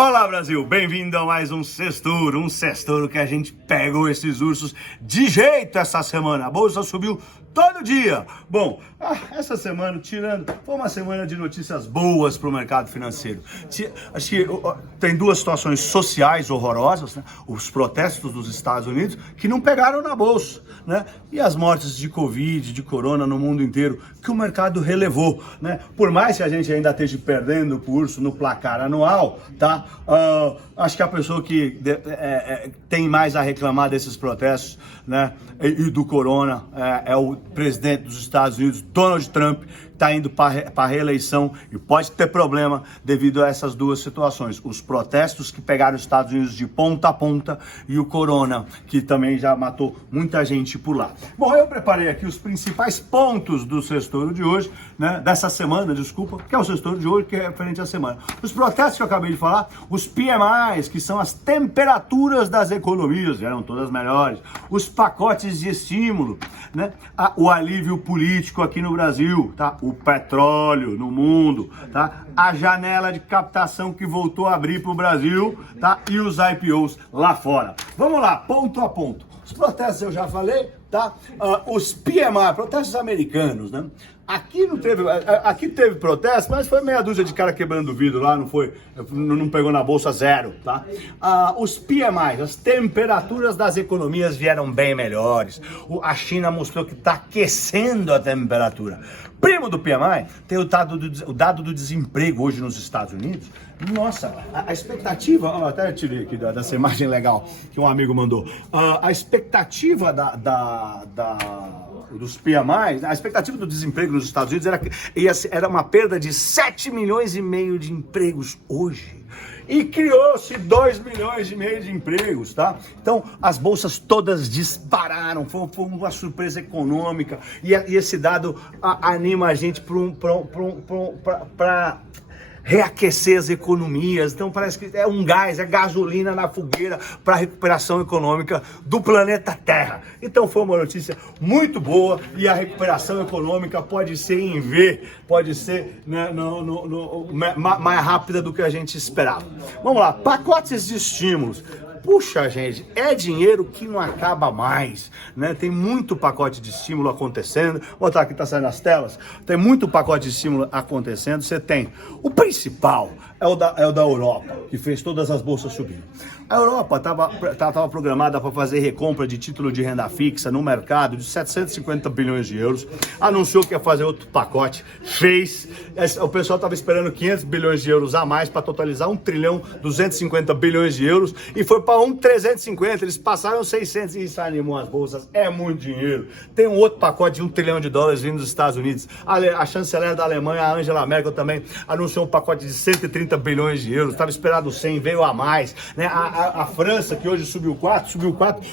Olá Brasil, bem-vindo a mais um Sextouro que a gente pegou esses ursos de jeito essa semana. A bolsa subiu todo dia. Bom, essa semana, foi uma semana de notícias boas para o mercado financeiro. Acho que tem duas situações sociais horrorosas, né? Os protestos dos Estados Unidos que não pegaram na bolsa, né? E as mortes de Covid, de corona no mundo inteiro, que o mercado relevou, né? Por mais que a gente ainda esteja perdendo o urso no placar anual, tá? Acho que a pessoa que tem mais a reclamar desses protestos, né, e do corona é o presidente dos Estados Unidos, Donald Trump, está indo para a reeleição e pode ter problema devido a essas duas situações. Os protestos que pegaram os Estados Unidos de ponta a ponta e o corona, que também já matou muita gente por lá. Bom, eu preparei aqui os principais pontos do Sextouro de hoje, né, dessa semana, desculpa, que é o Sextouro de hoje, que é referente à semana. Os protestos que eu acabei de falar, os PMIs, que são as temperaturas das economias, eram todas melhores, os pacotes de estímulo, né, o alívio político aqui no Brasil, tá? O petróleo no mundo, tá? A janela de captação que voltou a abrir para o Brasil, tá? E os IPOs lá fora. Vamos lá, ponto a ponto. Os protestos eu já falei, tá? Os PMI, protestos americanos, né? Aqui teve protesto, mas foi meia dúzia de cara quebrando o vidro lá, não pegou na bolsa zero, tá? Os PMIs, as temperaturas das economias vieram bem melhores. A China mostrou que está aquecendo a temperatura. Primo do PMI, tem o dado do desemprego hoje nos Estados Unidos. Nossa, a expectativa, até tirei aqui dessa imagem legal que um amigo mandou. A expectativa dos PMIs, a expectativa do desemprego nos Estados Unidos era uma perda de 7 milhões e meio de empregos hoje. E criou-se 2 milhões e meio de empregos, tá? Então, as bolsas todas dispararam, foi uma surpresa econômica. E esse dado anima a gente para reaquecer as economias. Então parece que é um gás, é gasolina na fogueira para a recuperação econômica do planeta Terra. Então foi uma notícia muito boa e a recuperação econômica pode ser em V, pode ser, né, mais rápida do que a gente esperava. Vamos lá, pacotes de estímulos. Puxa, gente, é dinheiro que não acaba mais, né? Tem muito pacote de estímulo acontecendo. Vou botar aqui, tá saindo nas telas. Tem muito pacote de estímulo acontecendo. Você tem o principal, é o da Europa, que fez todas as bolsas subirem. A Europa estava programada para fazer recompra de título de renda fixa no mercado de 750 bilhões de euros. Anunciou que ia fazer outro pacote, fez. O pessoal estava esperando 500 bilhões de euros a mais para totalizar 1 trilhão 250 bilhões de euros e foi para 1,350. Eles passaram 600 e isso animou as bolsas. É muito dinheiro. Tem um outro pacote de 1 trilhão de dólares vindo dos Estados Unidos. A chanceler da Alemanha, a Angela Merkel, também anunciou um pacote de 130 bilhões de euros. Estava esperado 100, veio a mais, né? A França, que hoje subiu 4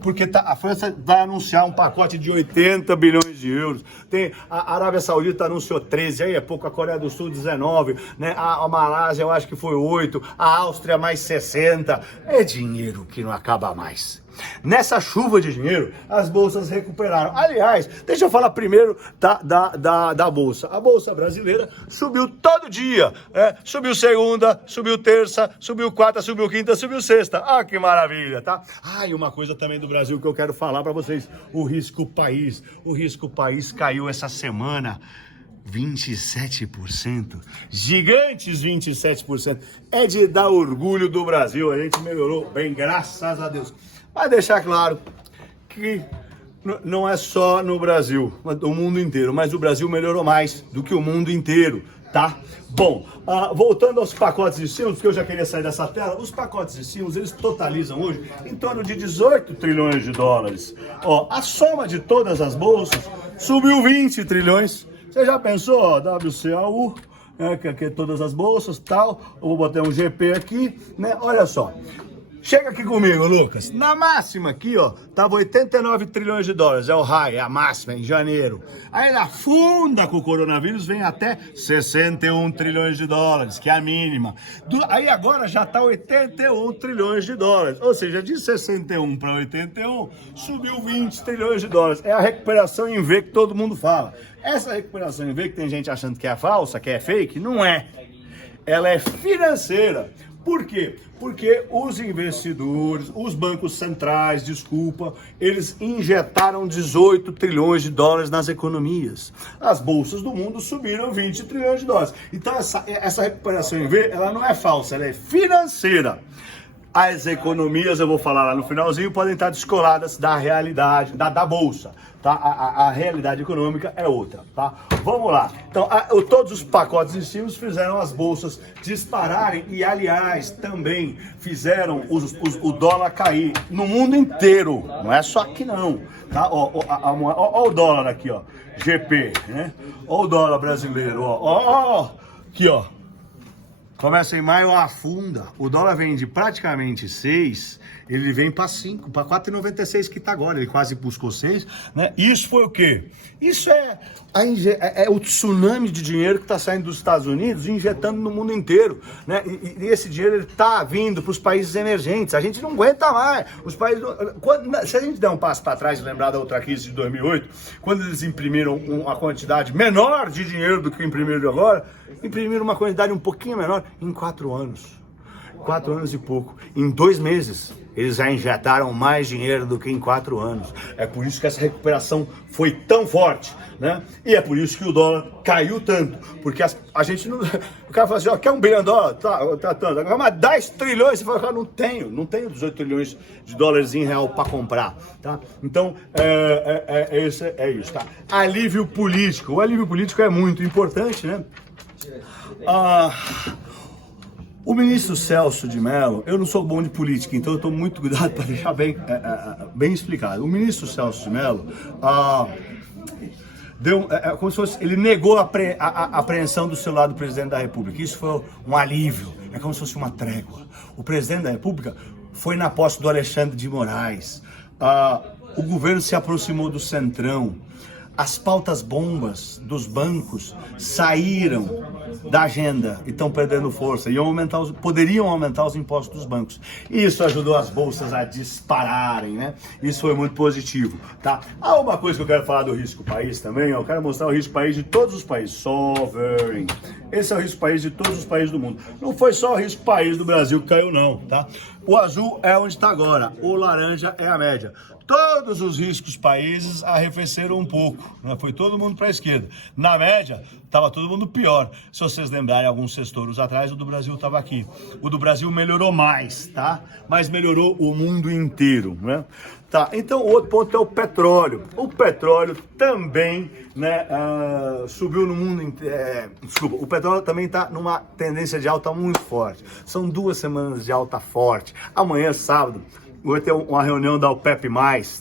porque a França vai anunciar um pacote de 80 bilhões de euros. Tem a Arábia Saudita anunciou 13, aí é pouco, a Coreia do Sul 19, né? A Malásia eu acho que foi 8, a Áustria mais 60. É dinheiro que não acaba mais. Nessa chuva de dinheiro, as bolsas recuperaram. Aliás, deixa eu falar primeiro da bolsa. A bolsa brasileira subiu todo dia. Subiu segunda, subiu terça, subiu quarta, subiu quinta, subiu sexta. Ah, que maravilha, tá? E uma coisa também do Brasil que eu quero falar para vocês. O risco país. O risco país caiu essa semana. 27%, gigantes 27%, é de dar orgulho do Brasil, a gente melhorou bem, graças a Deus. Vai deixar claro que não é só no Brasil, no mundo inteiro, mas o Brasil melhorou mais do que o mundo inteiro, tá? Bom, voltando aos pacotes de estímulos, que eu já queria sair dessa tela, os pacotes de estímulos, eles totalizam hoje em torno de 18 trilhões de dólares. A soma de todas as bolsas subiu 20 trilhões. Você já pensou, WCAU, que é todas as bolsas, tal, eu vou botar um GP aqui, né, olha só. Chega aqui comigo, Lucas. Na máxima aqui, ó, tava 89 trilhões de dólares, é o high, é a máxima, em janeiro. Aí ela afunda com o coronavírus, vem até 61 trilhões de dólares, que é a mínima. Aí agora já tá 81 trilhões de dólares, ou seja, de 61 para 81, subiu 20 trilhões de dólares. É a recuperação em V que todo mundo fala. Essa recuperação em V, que tem gente achando que é falsa, que é fake, não é. Ela é financeira. Por quê? Porque os investidores, os bancos centrais, desculpa, eles injetaram 18 trilhões de dólares nas economias. As bolsas do mundo subiram 20 trilhões de dólares. Então essa recuperação em V, ela não é falsa, ela é financeira. As economias, eu vou falar lá no finalzinho, podem estar descoladas da realidade, da bolsa, tá? A realidade econômica é outra, tá? Vamos lá. Então, todos os pacotes de estímulos fizeram as bolsas dispararem e, aliás, também fizeram o dólar cair no mundo inteiro, não é só aqui não, tá? Ó o dólar aqui, ó, GP, né? Ó o dólar brasileiro, ó, aqui, ó. Começa em maio, afunda. O dólar vem de praticamente 6, ele vem para 5, para 4,96 que está agora. Ele quase buscou 6, né? Isso foi o quê? Isso é o tsunami de dinheiro que está saindo dos Estados Unidos e injetando no mundo inteiro, né? E esse dinheiro está vindo para os países emergentes. A gente não aguenta mais. Os países, se a gente der um passo para trás e lembrar da outra crise de 2008, quando eles imprimiram uma quantidade menor de dinheiro do que imprimiram agora, imprimiram uma quantidade um pouquinho menor em 4 anos. 4 anos e pouco. Em 2 meses, eles já injetaram mais dinheiro do que em 4 anos. É por isso que essa recuperação foi tão forte, né? E é por isso que o dólar caiu tanto. Porque a gente não... O cara fala assim, ó, quer $1 bilhão? Tá tanto. Agora, mas 10 trilhões? Você fala, cara, não tenho 18 trilhões de dólares em real para comprar, tá? Então, é isso, tá? Alívio político. O alívio político é muito importante, né? O ministro Celso de Mello, eu não sou bom de política, então eu estou muito cuidado para deixar bem explicado. O ministro Celso de Mello como se fosse, ele negou a apreensão do celular do presidente da República. Isso foi um alívio, é como se fosse uma trégua. O presidente da República foi na posse do Alexandre de Moraes. O governo se aproximou do Centrão. As pautas bombas dos bancos saíram da agenda e estão perdendo força. Poderiam aumentar os impostos dos bancos. Isso ajudou as bolsas a dispararem, né? Isso foi muito positivo, tá? Uma coisa que eu quero falar do risco país também, eu quero mostrar o risco país de todos os países. Sovereign. Esse é o risco país de todos os países do mundo. Não foi só o risco país do Brasil que caiu, não, tá? O azul é onde está agora, o laranja é a média. Todos os riscos países arrefeceram um pouco, né? Foi todo mundo para a esquerda. Na média, estava todo mundo pior. Se vocês lembrarem, alguns sextouros atrás, o do Brasil estava aqui. O do Brasil melhorou mais, tá? Mas melhorou o mundo inteiro, né? Tá, então o outro ponto é o petróleo. O petróleo também, né, subiu no mundo inteiro. Desculpa, o petróleo também está numa tendência de alta muito forte. São 2 semanas de alta forte. Amanhã, sábado, vai ter uma reunião da OPEP+,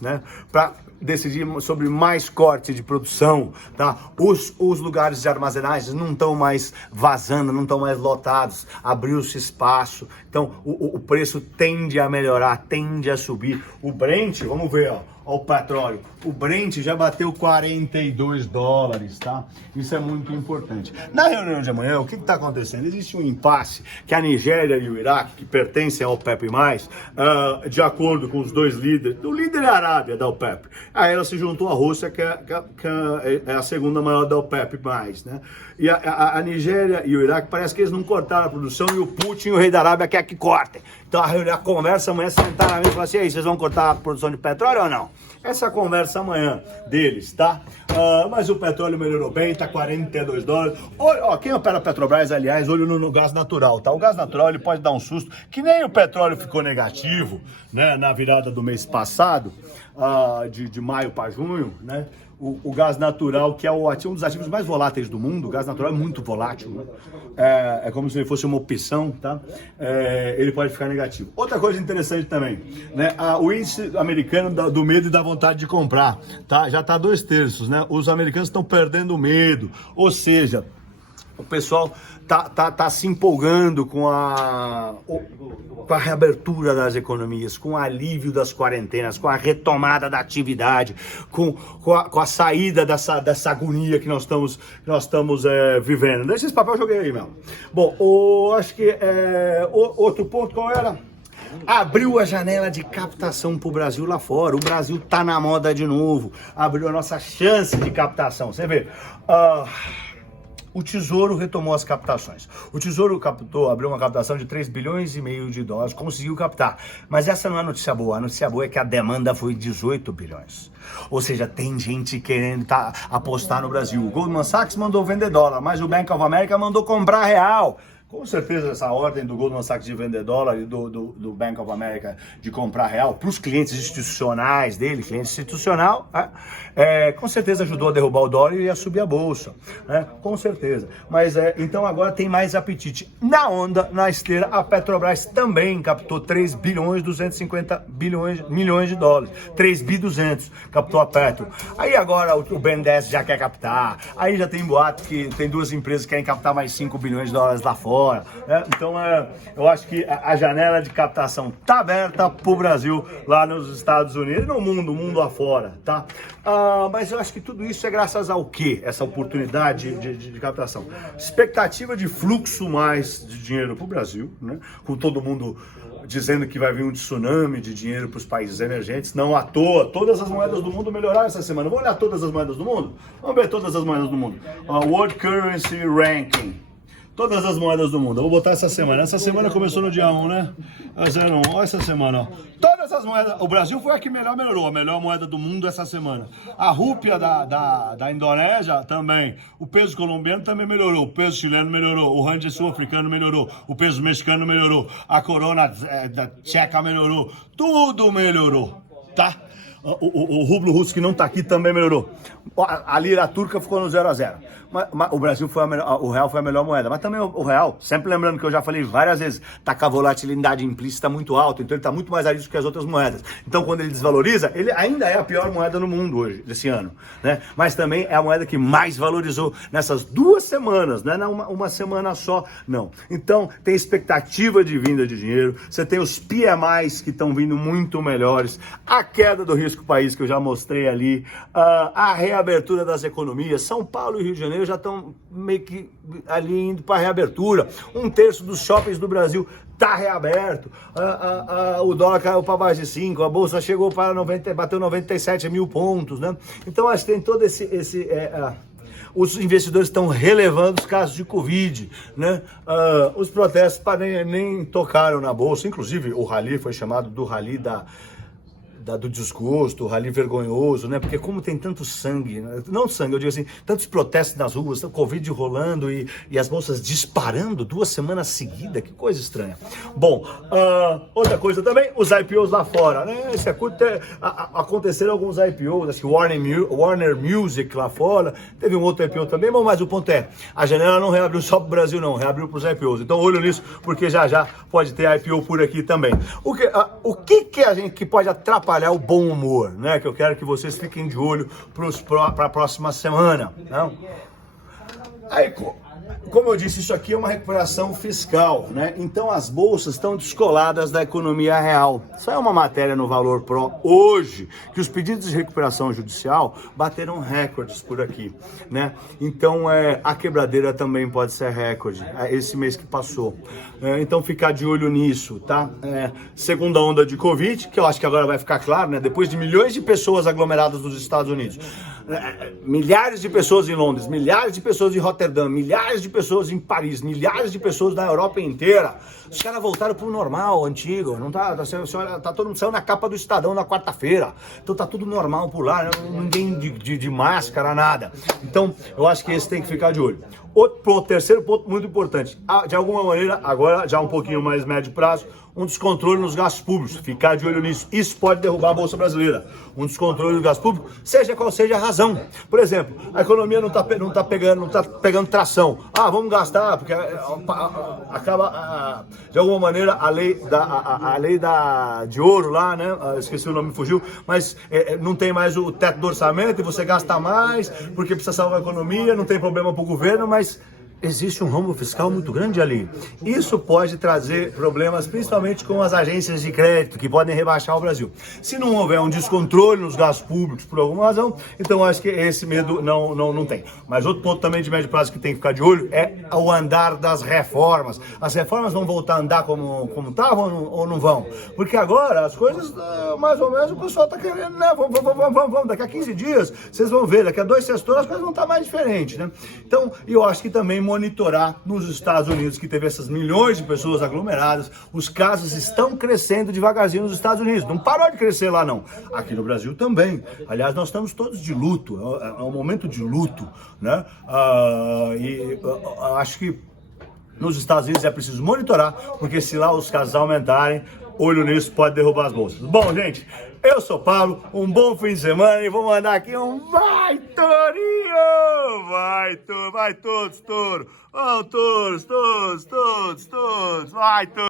né, para decidir sobre mais corte de produção, tá? Os lugares de armazenagem não estão mais vazando, não estão mais lotados, abriu-se espaço, então o preço tende a melhorar, tende a subir. O Brent, vamos ver, ó o petróleo, o Brent já bateu $42, tá? Isso é muito importante. Na reunião de amanhã, o que está acontecendo? Existe um impasse que a Nigéria e o Iraque, que pertencem ao OPEP+, de acordo com os 2 líderes, o líder é a Arábia da OPEP, aí ela se juntou à Rússia, que é a segunda maior da OPEP+, né? E a Nigéria e o Iraque, parece que eles não cortaram a produção e o Putin e o rei da Arábia quer que cortem. Então a conversa amanhã, sentaram na mesa e falaram assim, aí, vocês vão cortar a produção de petróleo ou não? Essa conversa amanhã deles, tá? Mas o petróleo melhorou bem, tá $42. Quem opera a Petrobras, aliás, olho no gás natural, tá? O gás natural, ele pode dar um susto, que nem o petróleo ficou negativo, né, na virada do mês passado, de maio para junho, né? O gás natural, que é um dos ativos mais voláteis do mundo, o gás natural é muito volátil, né? É como se ele fosse uma opção, tá? Ele pode ficar negativo. Outra coisa interessante também, né? O índice americano do medo e da vontade de comprar, tá? Já tá 2/3, né? Os americanos estão perdendo o medo, ou seja, o pessoal tá se empolgando com a reabertura das economias, com o alívio das quarentenas, com a retomada da atividade, com a saída dessa agonia que nós estamos vivendo. Deixa esse papel, eu joguei aí, meu. Bom, acho que outro ponto, qual era? Abriu a janela de captação para o Brasil lá fora. O Brasil tá na moda de novo. Abriu a nossa chance de captação. Você vê, o Tesouro retomou as captações. O Tesouro abriu uma captação de 3 bilhões e meio de dólares, conseguiu captar. Mas essa não é a notícia boa. A notícia boa é que a demanda foi 18 bilhões. Ou seja, tem gente querendo apostar no Brasil. O Goldman Sachs mandou vender dólar, mas o Bank of America mandou comprar real. Com certeza essa ordem do Goldman Sachs de vender dólar e do Bank of America de comprar real para os clientes institucionais dele, cliente institucional, com certeza ajudou a derrubar o dólar e a subir a bolsa, né? Com certeza. Mas então agora tem mais apetite. Na onda, na esteira, a Petrobras também captou 3 bilhões 250 milhões de dólares. 3 bi 200 captou a Petro. Aí agora o BNDES já quer captar. Aí já tem boato que tem duas empresas que querem captar mais 5 bilhões de dólares lá fora. Então eu acho que a janela de captação tá aberta pro Brasil lá nos Estados Unidos e no mundo afora, tá? Mas eu acho que tudo isso é graças ao quê? Essa oportunidade de captação. Expectativa de fluxo mais de dinheiro pro Brasil, né? Com todo mundo dizendo que vai vir um tsunami de dinheiro para os países emergentes. Não à toa, todas as moedas do mundo melhoraram essa semana. Vamos olhar todas as moedas do mundo? Vamos ver todas as moedas do mundo. World Currency Ranking. Todas as moedas do mundo. Eu vou botar essa semana. Essa semana começou no dia 1, né? 01. Olha essa semana, ó. Todas as moedas. O Brasil foi a que melhorou. A melhor moeda do mundo essa semana. A rúpia da Indonésia também. O peso colombiano também melhorou. O peso chileno melhorou. O rand sul-africano melhorou. O peso mexicano melhorou. A corona da tcheca melhorou. Tudo melhorou, tá? O rublo russo que não tá aqui também melhorou. A lira turca ficou no 0 a 0. Mas o Brasil foi o real foi a melhor moeda. Mas também o real, sempre lembrando que eu já falei várias vezes, tá com a volatilidade implícita muito alta, então ele tá muito mais a risco que as outras moedas. Então quando ele desvaloriza, ele ainda é a pior moeda no mundo hoje, desse ano, né? Mas também é a moeda que mais valorizou nessas 2 semanas, né? Não uma semana só, não. Então tem expectativa de vinda de dinheiro, você tem os PMIs que estão vindo muito melhores, a queda do risco país que eu já mostrei ali, a reabertura das economias. São Paulo e Rio de Janeiro já estão meio que ali indo para a reabertura. 1/3 dos shoppings do Brasil está reaberto. O dólar caiu para baixo de 5, a bolsa chegou para bateu 97 mil pontos, né? Então acho que tem todo os investidores estão relevando os casos de Covid, né? Os protestos nem tocaram na bolsa, inclusive o rally foi chamado do rally do desgosto, o rally vergonhoso, né? Porque como tem tanto sangue, né? Não sangue, eu digo assim, tantos protestos nas ruas, Covid rolando e as bolsas disparando 2 semanas seguidas, que coisa estranha. Bom, outra coisa também, os IPOs lá fora, né? Aconteceram alguns IPOs, acho que Warner Music lá fora, teve um outro IPO também, mas o ponto é, a janela não reabriu só para o Brasil não, reabriu para os IPOs. Então olho nisso, porque já pode ter IPO por aqui também. O que a gente que pode atrapalhar o bom humor, né? Que eu quero que vocês fiquem de olho para a próxima semana, né? Aí, como eu disse, isso aqui é uma recuperação fiscal, né? Então as bolsas estão descoladas da economia real. Isso é uma matéria no Valor Pro hoje, que os pedidos de recuperação judicial bateram recordes por aqui, né? Então a quebradeira também pode ser recorde, esse mês que passou. Então ficar de olho nisso, tá? Segunda onda de Covid, que eu acho que agora vai ficar claro, né? Depois de milhões de pessoas aglomeradas nos Estados Unidos, milhares de pessoas em Londres, milhares de pessoas em Roterdã, milhares de pessoas em Paris, milhares de pessoas na Europa inteira. Os caras voltaram pro normal, antigo. Não tá todo mundo saiu na capa do Estadão na quarta-feira. Então tá tudo normal por lá, ninguém de máscara, nada. Então eu acho que esse tem que ficar de olho. Outro ponto, terceiro ponto muito importante. De alguma maneira, agora já um pouquinho mais médio prazo, um descontrole nos gastos públicos, ficar de olho nisso. Isso pode derrubar a Bolsa Brasileira. Um descontrole nos gastos públicos, seja qual seja a razão. Por exemplo, a economia não tá pegando tração. Vamos gastar, porque acaba, de alguma maneira, a lei de ouro lá, né? Esqueci o nome, fugiu, mas não tem mais o teto do orçamento e você gasta mais, porque precisa salvar a economia, não tem problema para o governo, mas existe um rombo fiscal muito grande ali. Isso pode trazer problemas, principalmente com as agências de crédito, que podem rebaixar o Brasil. Se não houver um descontrole nos gastos públicos por alguma razão, então acho que esse medo não tem. Mas outro ponto também de médio prazo que tem que ficar de olho é o andar das reformas. As reformas vão voltar a andar como estavam ou não vão? Porque agora as coisas, mais ou menos, o pessoal está querendo, né? Vamos, daqui a 15 dias, vocês vão ver, daqui a 2 sextos as coisas vão estar mais diferentes, né? Então, eu acho que também monitorar nos Estados Unidos, que teve essas milhões de pessoas aglomeradas, os casos estão crescendo devagarzinho nos Estados Unidos, não parou de crescer lá não, aqui no Brasil também, aliás nós estamos todos de luto, é um momento de luto, né, acho que nos Estados Unidos é preciso monitorar, porque se lá os casos aumentarem, olho nisso, pode derrubar as bolsas. Bom, gente, eu sou Pablo, um bom fim de semana e vou mandar aqui um vai, Torinho! Vai todos, touro! Vão todos, vai, todos!